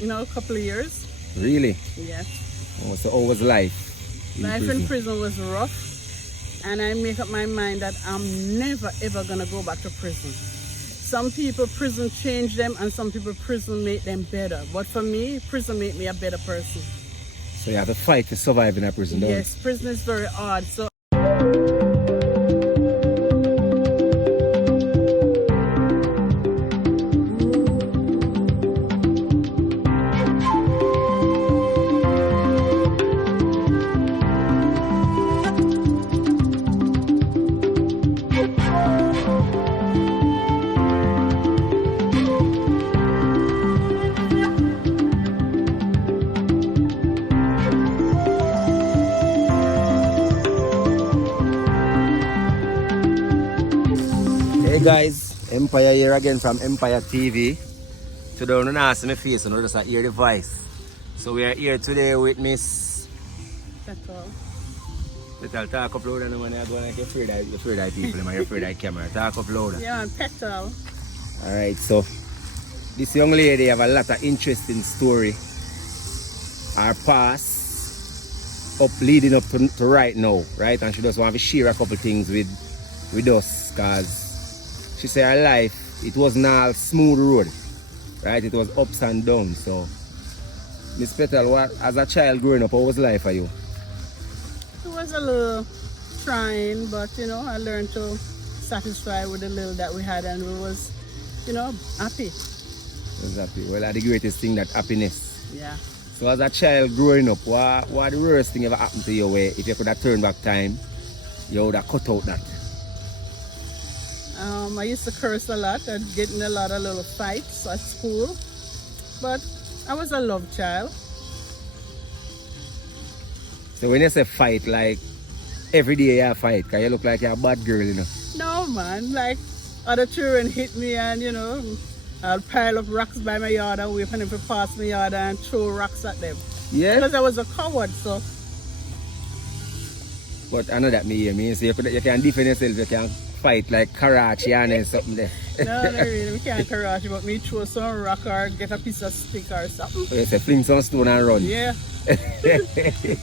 a couple of years. Really? Yes. Oh, so how was life? Life in prison was rough, and I make up my mind that I'm never ever gonna go back to prison. Some people, prison change them, and some people, prison make them better. But for me, prison made me a better person. So you have to fight to survive in a prison, don't you? Yes, prison is very hard. So. Hey guys, Empire here again from Empire TV. Today I'm not see my face, I'm just hear the voice. So we are here today with Miss Petal. Petal. Talk up louder now, man. I go like you're afraid of people, man. You're afraid of camera. Talk up louder. Yeah, Petal. Alright, so this young lady have a lot of interesting story. Our past leading up to right now, right? And she just want to share a couple things with us, cause she said her life, it wasn't all smooth road, right? It was ups and downs. So, Miss Petal, as a child growing up, how was life for you? It was a little trying, but I learned to satisfy with the little that we had, and we was, happy. Was happy. Well, that's the greatest thing, that happiness. Yeah. So, as a child growing up, what the worst thing ever happened to you? Where if you could have turned back time, you would have cut out that? I used to curse a lot. I'd get in a lot of little fights at school, but I was a love child. So when you say fight, like every day you fight, because you look like you're a bad girl, No, man. Like other children hit me, and I'll pile up rocks by my yard and wait for them to pass my yard and throw rocks at them. Yeah? Because I was a coward, so. But I know that me so you can defend yourself, you can fight like karate and something there. No, not really. We can't karate, but me throw some rock or get a piece of stick or something. So you say fling some stone and run? Yeah. I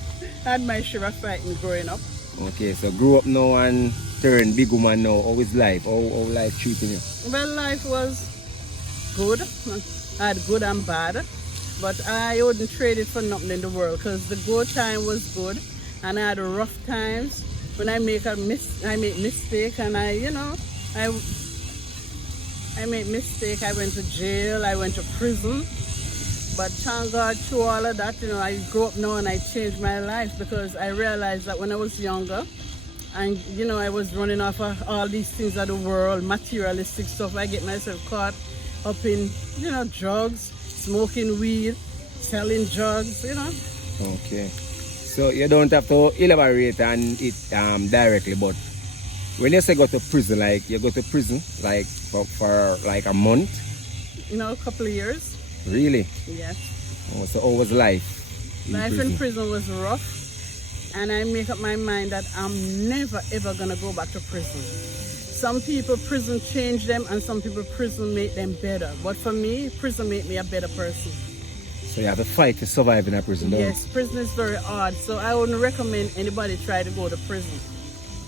had my share of fighting growing up. Okay, so grew up now and turn big woman now. How is life? How life treating you? Well, life was good. I had good and bad. But I wouldn't trade it for nothing in the world, because the good time was good and I had rough times. When I make mistake, and I made mistake. I went to jail, I went to prison. But thank God through all of that, I grew up now and I changed my life, because I realized that when I was younger, and I was running off of all these things of the world, materialistic stuff, I get myself caught up in, drugs, smoking weed, selling drugs, Okay. So you don't have to elaborate on it directly, but when you say go to prison, like you go to prison like for like a month? A couple of years. Really? Yes. Oh, so how was life? Life in prison was rough, and I make up my mind that I'm never ever gonna go back to prison. Some people, prison change them, and some people, prison make them better. But for me, prison made me a better person. So you have to fight to survive in a prison, don't you? Yes, prison is very hard, so I wouldn't recommend anybody try to go to prison.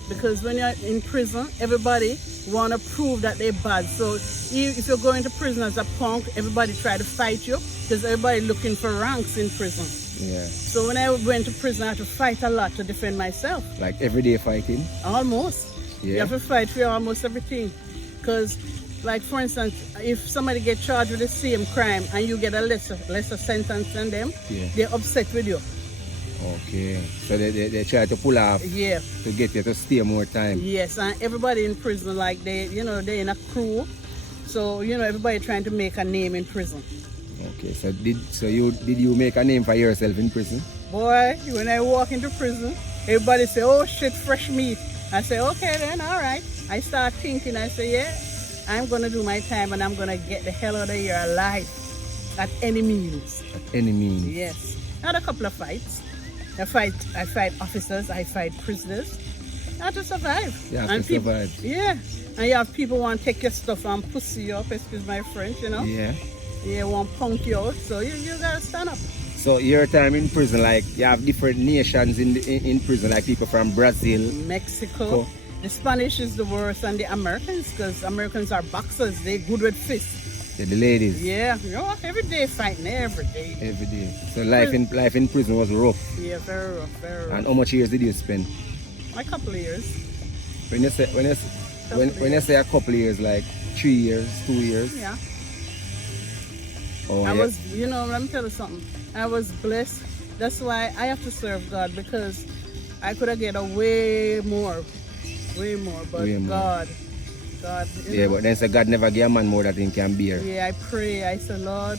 Because when you're in prison, everybody want to prove that they're bad. So if you're going to prison as a punk, everybody try to fight you, because everybody looking for ranks in prison. Yeah. So when I went to prison, I had to fight a lot to defend myself. Like everyday fighting? Almost. Yeah. You have to fight for almost everything. Because, like for instance, if somebody gets charged with the same crime and you get a lesser sentence than them, yeah, they're upset with you. Okay. So they try to pull off, yeah, to get you to stay more time. Yes, and everybody in prison, like they're in a crew. So, everybody trying to make a name in prison. Okay, so did you make a name for yourself in prison? Boy, when I walk into prison, everybody say, oh shit, fresh meat. I say, okay then, all right. I start thinking, I say, yeah, I'm gonna do my time and I'm gonna get the hell out of here alive. At any means. At any means? Yes. I had a couple of fights. I fight officers, I fight prisoners. I have to survive. You have to survive. Yeah. And you have people want to take your stuff and pussy you up, excuse my French, Yeah. Yeah, won't punk you out. So you gotta stand up. So your time in prison, like you have different nations in prison, like people from Brazil, Mexico. The Spanish is the worst, and the Americans, because Americans are boxers. They good with fists. Yeah, the ladies. Yeah, you know, every day fighting, every day. Every day. So life in prison was rough. Yeah, very rough, very rough. And how much years did you spend? A couple of years. When you say a couple of years, like 3 years, 2 years? Yeah. Oh, I yeah. was, you know, let me tell you something. I was blessed. That's why I have to serve God, because I could have get a way more, but Way more. God. Yeah, know. but then say God never give a man more than he can bear. Yeah, I pray. I said, Lord,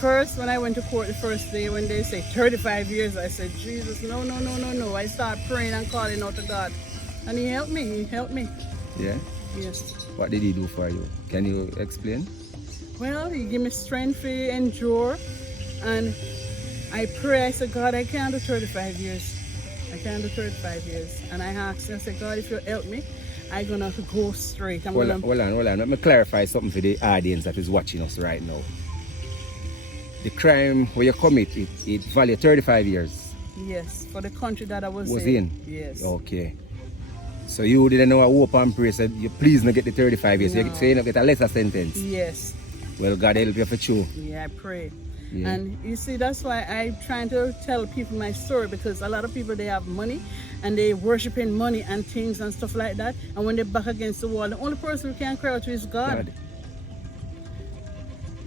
first when I went to court the first day, when they say 35 years, I said, Jesus, no. I started praying and calling out to God. And he helped me. Yeah? Yes. What did he do for you? Can you explain? Well, he gave me strength to endure. And I pray, I said, God, I can't do 35 years. And I asked him, I said, God, if you help me, I'm going to go straight. Hold on. Let me clarify something for the audience that is watching us right now. The crime where you commit, it value 35 years. Yes, for the country that I was in. Yes. Okay. So you didn't know a hope and pray, said you please not get the 35 years. No. So you not get a lesser sentence. Yes. Well, God help you for sure. Yeah, I pray. Yeah. And you see, that's why I'm trying to tell people my story, because a lot of people, they have money and they worshiping money and things and stuff like that. And when they're back against the wall, the only person who can cry out to is God.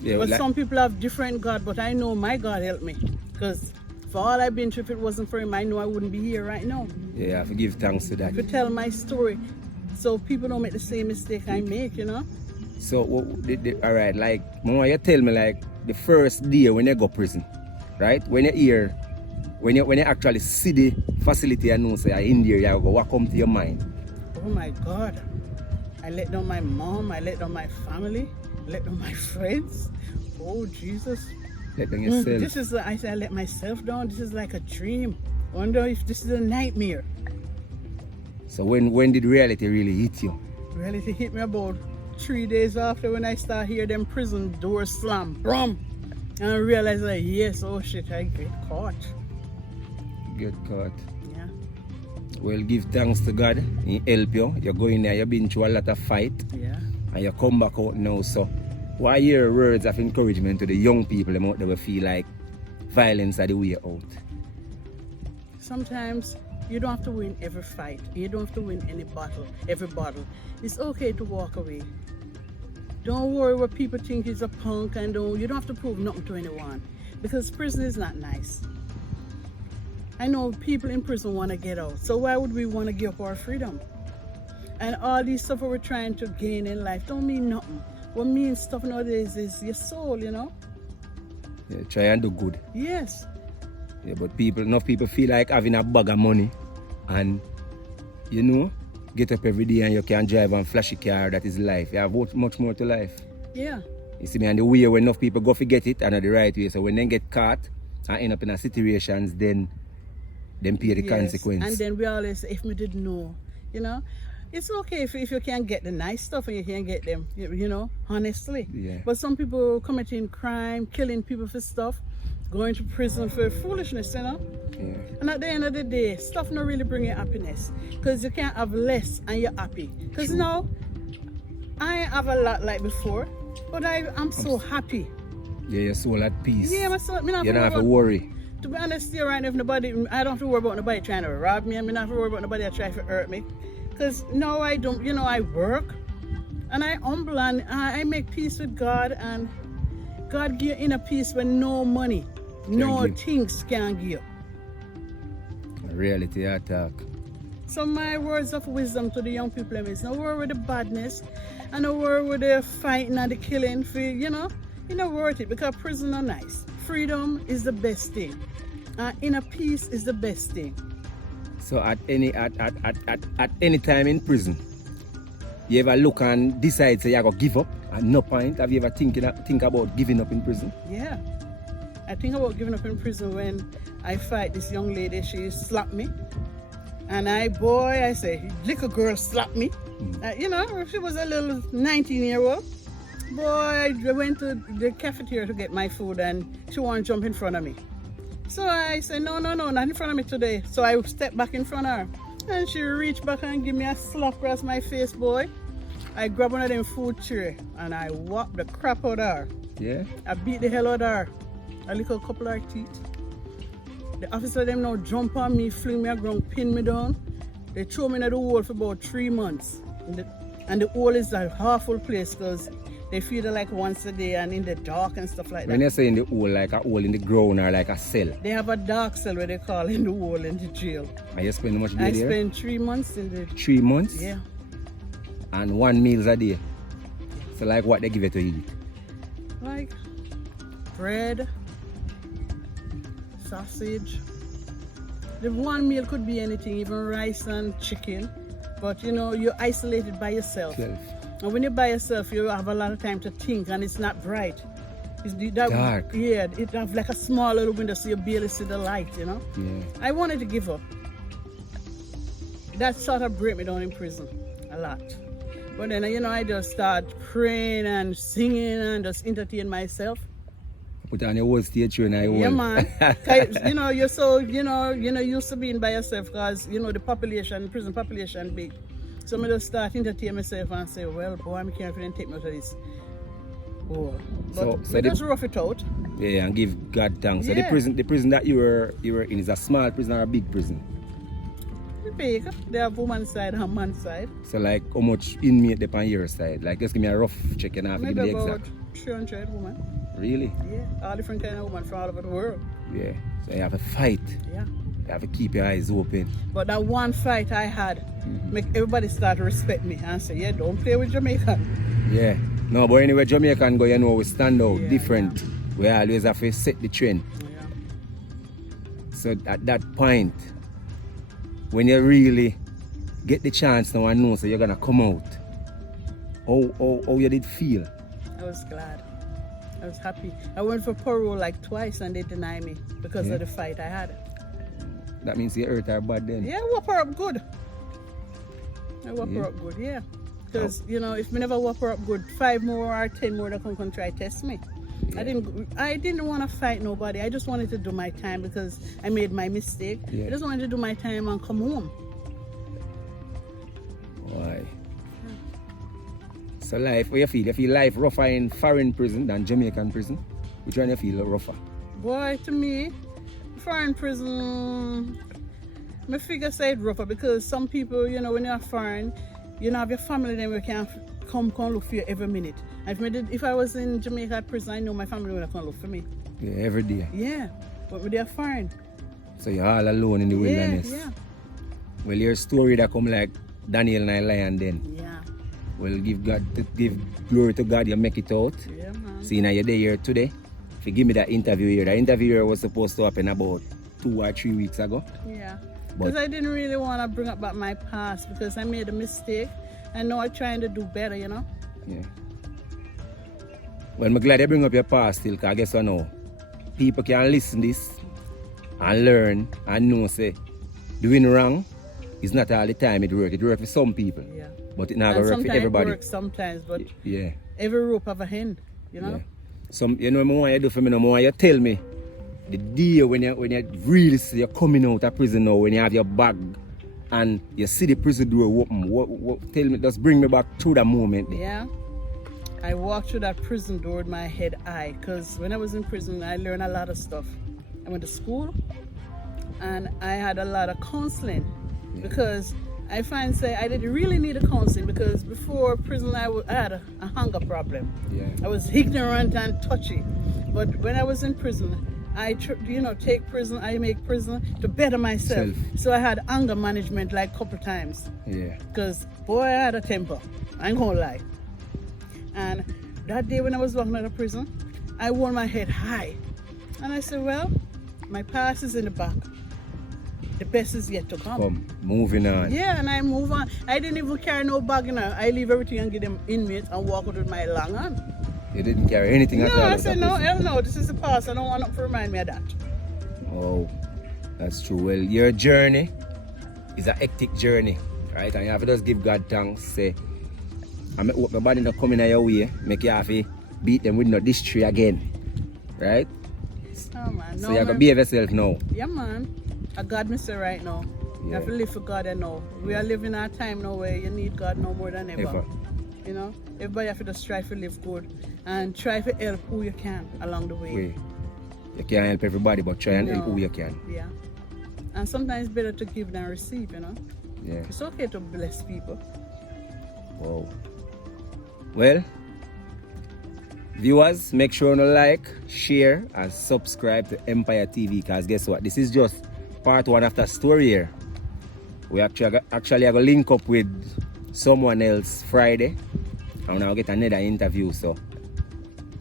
Yeah, But some people have different God, but I know my God helped me. Because for all I've been through, if it wasn't for him, I know I wouldn't be here right now. Yeah, I have to give thanks to that. To tell my story, so people don't make the same mistake I make, you know? So, all right, like, Mama, you tell me, like, the first day when you go prison, right? When you're here, when you actually see the facility and know, say, you're in there, you go, what come to your mind? Oh my God. I let down my mom, I let down my family, I let down my friends. Oh, Jesus. Let down yourself. This is, I said, I let myself down. This is like a dream. I wonder if this is a nightmare. So when did reality really hit you? Reality hit me about 3 days after, when I start hear them prison doors slam. Brum! And I realized, like, yes, oh shit, I get caught. Get caught. Yeah. Well, give thanks to God. He help you. You're going there, you've been through a lot of fight. Yeah. And you come back out now. So what are your words of encouragement to the young people out there who feel like violence are the way out? Sometimes you don't have to win every fight. You don't have to win every battle. It's okay to walk away. Don't worry what people think is a punk, and you don't have to prove nothing to anyone, because prison is not nice. I know people in prison want to get out, so why would we want to give up our freedom? And all these stuff we're trying to gain in life don't mean nothing. What means stuff nowadays is your soul, you know? Yeah, try and do good. Yes. Yeah, but enough people feel like having a bag of money and, you know, get up every day and you can drive and flashy car. That is life. You have much more to life. Yeah. You see me, and the way when enough people go forget it and not the right way. So when they get caught and end up in a situations, then pay the consequence. And then we always say, if we didn't know, you know? It's okay if you can't get the nice stuff and you can't get them, you know, honestly. Yeah. But some people committing crime, killing people for stuff, going to prison for foolishness, you know? Yeah. And at the end of the day, stuff not really bring you happiness, because you can't have less and you're happy. Because now, I have a lot like before, but I'm so happy. Yeah, your soul at peace. Yeah, my soul, you don't have to worry. To be honest, you're right, if nobody, I don't have to worry about nobody trying to rob me. I don't have to worry about nobody that try to hurt me. Because no, I don't, you know, I work and I humble and I make peace with God, and God give you inner peace when no money, no things can give. Reality attack. So my words of wisdom to the young people is, no worry with the badness and no worry with the fighting and the killing, for, you know worth it, because prison are nice. Freedom is the best thing. Inner peace is the best thing. So at any time in prison, you ever look and decide say you're gonna give up at no point? Have you ever think about giving up in prison? Yeah. I think about giving up in prison when I fight this young lady. She slapped me. And I say, little girl slapped me. You know, she was a little 19-year-old. Boy, I went to the cafeteria to get my food and she wanted to jump in front of me. So I said, no, not in front of me today. So I stepped back in front of her. And she reached back and gave me a slap across my face, boy. I grabbed one of them food tray and I whopped the crap out of her. Yeah? I beat the hell out of her. I lick a couple of her teeth. The officer them now jump on me, fling me around, pin me down. They throw me in the hole for about 3 months. And the hole is a awful place because they feed it like once a day and in the dark and stuff like that. When you say in the hole, like a hole in the ground or like a cell? They have a dark cell where they call in the hole in the jail. And you spend how much day I there? spent 3 months in the... 3 months? Yeah. And 1 meal a day? So like what they give you to eat? Like bread, sausage. The one meal could be anything, even rice and chicken. But you know, you're isolated by yourself. And when you're by yourself, you have a lot of time to think and it's not bright. It's dark. Yeah, it have like a small little window so you barely see the light, you know? Yeah. I wanted to give up. That sort of break me down in prison a lot. But then, you know, I just start praying and singing and just entertain myself. Put on your whole stage show and Yeah, man. 'Cause, you know, you're so, used to being by yourself because, you know, the prison population big. So I just start entertain myself and say, well, boy, I'm can't even take me out of this. Oh. But so just rough it out. Yeah, and give God thanks. Yeah. So the prison that you were in is a small prison or a big prison? Big. They have woman's side and man's side. So like how much inmate they on your side? Like just give me a rough check and half give me Maybe the about exact. 300 women. Really? Yeah, all different kind of women from all over the world. Yeah. So you have to fight. Yeah. You have to keep your eyes open. But that one fight I had, make everybody start to respect me and say, yeah, don't play with Jamaican. Yeah. No, but anyway, Jamaican go, you know, we stand out different. Yeah. We always have to set the trend. Yeah. So at that point, when you really get the chance now and know so you're gonna come out, how you did feel? I was glad. I was happy. I went for parole like twice and they denied me because of the fight I had. That means you hurt her bad then? Yeah, I whoop her up good. I whoop her up good, yeah. Because, you know, if me never whoop her up good, 5 more or 10 more that come try test me. Yeah. I didn't want to fight nobody. I just wanted to do my time because I made my mistake. Yeah. I just wanted to do my time and come home. Why? So life, how you feel? You feel life rougher in foreign prison than Jamaican prison? Which one you feel rougher? Boy, to me, foreign prison, my figure say it rougher because some people, you know, when you're foreign, you know, have your family then we can come look for you every minute. And if I was in Jamaica prison, I know my family would come look for me. Yeah, every day. Yeah, but they're foreign. So you're all alone in the wilderness. Yeah. Well, your story that come like Daniel and Lion then. Yeah. Well, give glory to God, you make it out. Yeah, man. See, now you're there here today. If you give me that interview here, the interview here was supposed to happen about 2 or 3 weeks ago. Yeah. Because I didn't really want to bring up about my past because I made a mistake. I know I'm trying to do better, you know? Yeah. Well, I'm glad you bring up your past still, because I guess I know people can listen this and learn and know, say, doing wrong is not all the time it works. It works for some people. Yeah. But it never works for everybody. It works sometimes, but yeah. Every rope have a end, you know? Yeah. Some, you know, what you do for me, no more you tell me the day when you really see you're coming out of prison now, when you have your bag and you see the prison door open, tell me, just bring me back to that moment there. Yeah. I walked through that prison door with my head high because when I was in prison, I learned a lot of stuff. I went to school and I had a lot of counseling because I I didn't really need a counseling because before prison I had a hunger problem. Yeah. I was ignorant and touchy. But when I was in prison, I make prison to better myself. So I had anger management like a couple times. Yeah. Because boy, I had a temper. I ain't gonna lie. And that day when I was walking out of prison, I wore my head high. And I said, well, my past is in the back. The best is yet to come. Moving on. Yeah, and I move on. I didn't even carry no bag, you know. I leave everything and give them inmates and walk out with my long hand. You didn't carry anything at all? No, I said, no, hell no, this is the past. I don't want to remind me of that. Oh, that's true. Well, your journey is a hectic journey, right? And you have to just give God thanks, say, And I hope nobody not coming your way, make you have to beat them with no dish tray again. Right? Oh, man. So No, you have to man. behave yourself now. Yeah, man. A God, Mr. Right now. You have to live for God and know. We are living our time now where you need God no more than ever. You know, everybody have to just strive to live good and try to help who you can along the way. You can't help everybody, but try and help who you can. Yeah. And sometimes it's better to give than receive, you know. Yeah. It's okay to bless people. Wow. Well, viewers, make sure you like, share, and subscribe to Empire TV, because guess what? This is just part one of the story here. We actually have a link up with someone else Friday, and now get another interview. So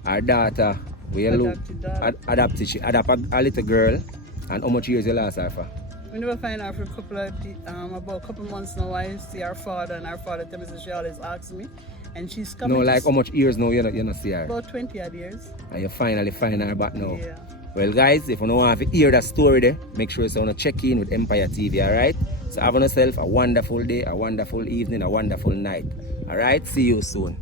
our daughter, we adopt a little girl. And how much years you lost her for? We never find her for about a couple months now. I see her father, and her father tells me she always asks me, and she's coming. No, like how much years now you not see her? About 20 odd years. And you finally find her back now. Yeah. Well, guys, if you don't want to hear that story there, make sure you check in with Empire TV, alright? So have on yourself a wonderful day, a wonderful evening, a wonderful night. Alright, see you soon.